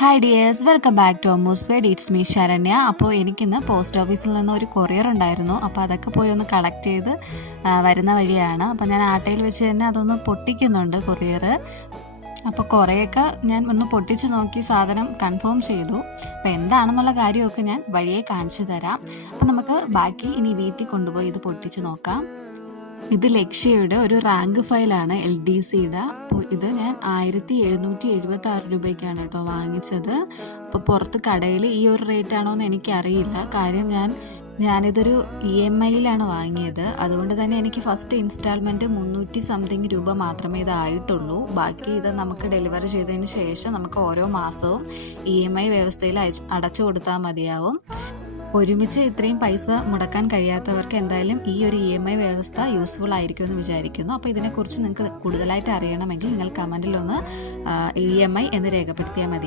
Hi dears, welcome back to Ammu's word. It's me Saranya. അപ്പോൾ എനിക്കിന്ന് post ഓഫീസിൽ നിന്ന് ഒരു കൊറിയർ ഉണ്ടായിരുന്നു. അപ്പോൾ അതൊക്കെ പോയി ഒന്ന് കളക്ട് ചെയ്ത് വരുന്ന വഴിയാണ്. അപ്പോൾ ഞാൻ ആട്ടയിൽ വെച്ച് തന്നെ അതൊന്ന് പൊട്ടിക്കുന്നുണ്ട് കൊറിയർ. അപ്പോൾ കുറേയൊക്കെ ഞാൻ ഒന്ന് പൊട്ടിച്ച് നോക്കി സാധനം കൺഫേം ചെയ്തു. അപ്പോൾ എന്താണെന്നുള്ള കാര്യമൊക്കെ ഞാൻ വഴിയെ കാണിച്ചു തരാം. അപ്പോൾ നമുക്ക് ബാക്കി ഇനി വീട്ടിൽ കൊണ്ടുപോയി ഇത് പൊട്ടിച്ച് നോക്കാം. ഇത് ലക്ഷ്യയുടെ ഒരു റാങ്ക് ഫയലാണ്, LDCയുടെ. അപ്പോൾ ഇത് ഞാൻ 1776 രൂപയ്ക്കാണ് കേട്ടോ വാങ്ങിച്ചത്. അപ്പോൾ പുറത്ത് കടയിൽ ഈ ഒരു റേറ്റ് ആണോ എന്ന് എനിക്കറിയില്ല. കാര്യം ഞാനിതൊരു EMIയിലാണ് വാങ്ങിയത്. അതുകൊണ്ട് തന്നെ എനിക്ക് ഫസ്റ്റ് ഇൻസ്റ്റാൾമെൻറ്റ് 300 സംതിങ് രൂപ മാത്രമേ ഇതായിട്ടുള്ളൂ. ബാക്കി ഇത് നമുക്ക് ഡെലിവറി ചെയ്തതിന് ശേഷം നമുക്ക് ഓരോ മാസവും EMI വ്യവസ്ഥയിൽ അടച്ചു കൊടുത്താൽ മതിയാവും. ഒരുമിച്ച് ഇത്രയും പൈസ മുടക്കാൻ കഴിയാത്തവർക്ക് എന്തായാലും ഈ ഒരു EMI വ്യവസ്ഥ യൂസ്ഫുൾ ആയിരിക്കുമെന്ന് വിചാരിക്കുന്നു. അപ്പോൾ ഇതിനെക്കുറിച്ച് നിങ്ങൾക്ക് കൂടുതലായിട്ട് അറിയണമെങ്കിൽ നിങ്ങൾ കമൻറ്റിലൊന്ന് EMI എന്ന് രേഖപ്പെടുത്തിയാൽ മതി.